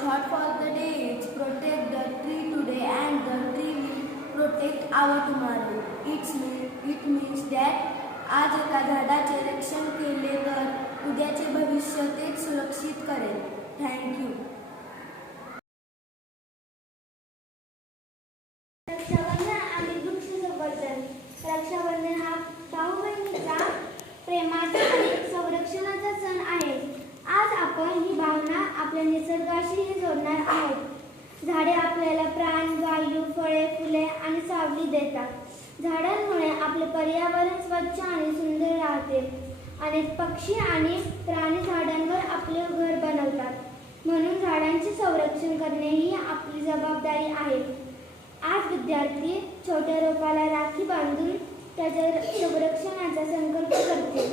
thought for the day is protect the tree today and the tree will protect our tomorrow. It means that आज एका झाडाचे रक्षण केले तर उद्याचे भविष्य तेच सुरक्षित करेल. Thank you. रक्षाबंधन आणि वृक्ष संवर्धन. रक्षाबंधन हा भाऊ बहिणीचा प्रेमाचा आणि संरक्षणाचा सण आहे. आज आपण ही भावना आपल्या निसर्गाशी जोडणार आहोत. झाडे आपल्याला प्राण, वायू, फळे, फुले आणि सावली देतात. झाडांमुळे आपले पर्यावरण स्वच्छ आणि सुंदर राहते. अनेक पक्षी आणि प्राणी झाडांवर आपले घर बनवतात. म्हणून झाडांचे संरक्षण करणे ही आपली जबाबदारी आहे. आज विद्यार्थी छोट्या रोपाला राखी बांधून त्याच्या संरक्षणाचा संकल्प करतील.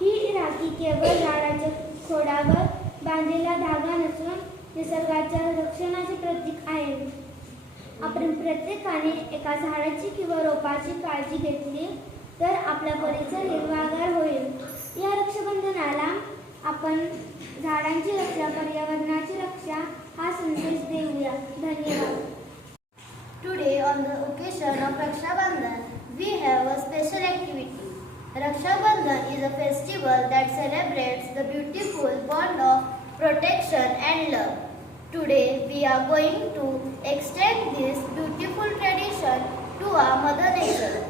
ही राखी केवळ झाडाच्या खोडावर बांधलेला धागा नसून निसर्गाच्या रक्षणाचे प्रतीक आहे. आपण प्रत्येकाने एका झाडाची किंवा रोपाची काळजी घेतली तर आपला परिसर हिरवागार होईल. या रक्षाबंधनाला आपण झाडांची रक्षा, पर्यावरणाची रक्षा हा संदेश देऊया. धन्यवाद. Today on the occasion of Raksha Bandhan, we have a special activity. Raksha Bandhan is a festival that celebrates the beautiful bond of protection and love. Today we are going to extend this beautiful tradition to our Mother Nature.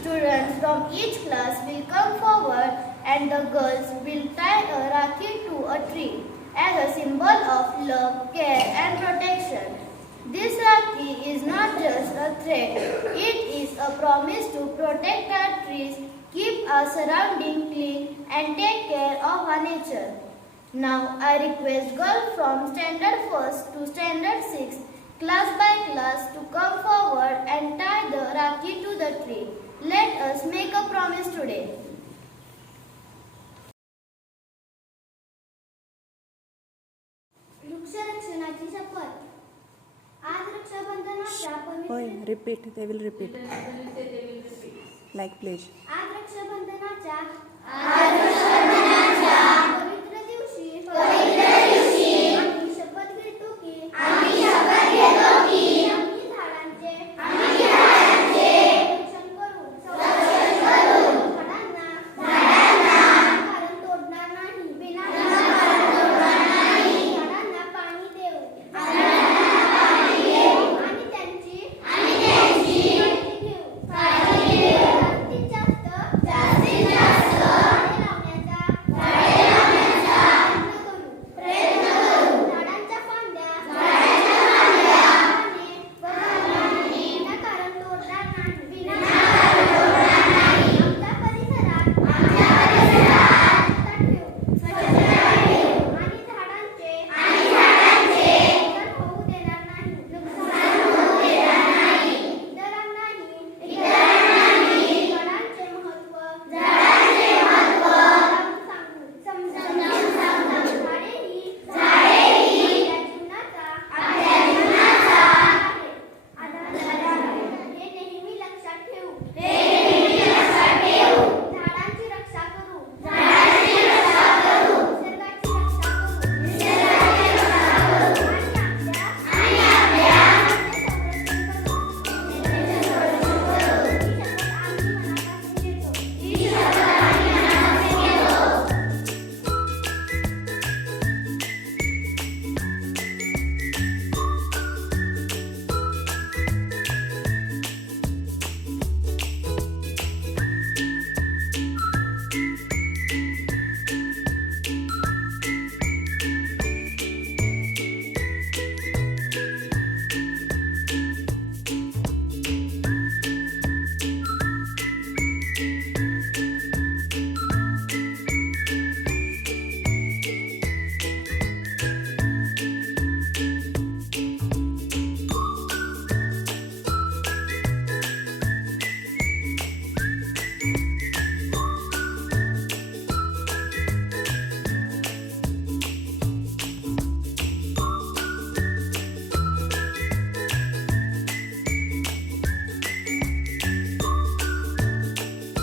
Students from each class will come forward and the girls will tie a rakhi to a tree as a symbol of love, care and protection. This rakhi is not just a thread, it is a promise to protect our trees, keep our surroundings clean and take care of our nature. Now I request girls from standard 1st to standard 6th, class by class, to come forward and tie the rakhi to the tree. Let us make a promise today. वृक्षरक्षणाची शपथ. आज रक्षाबंधनाच्या Hoy, पवित्र repeat. They will repeat. Like pledge. आज रक्षाबंधनाच्या आज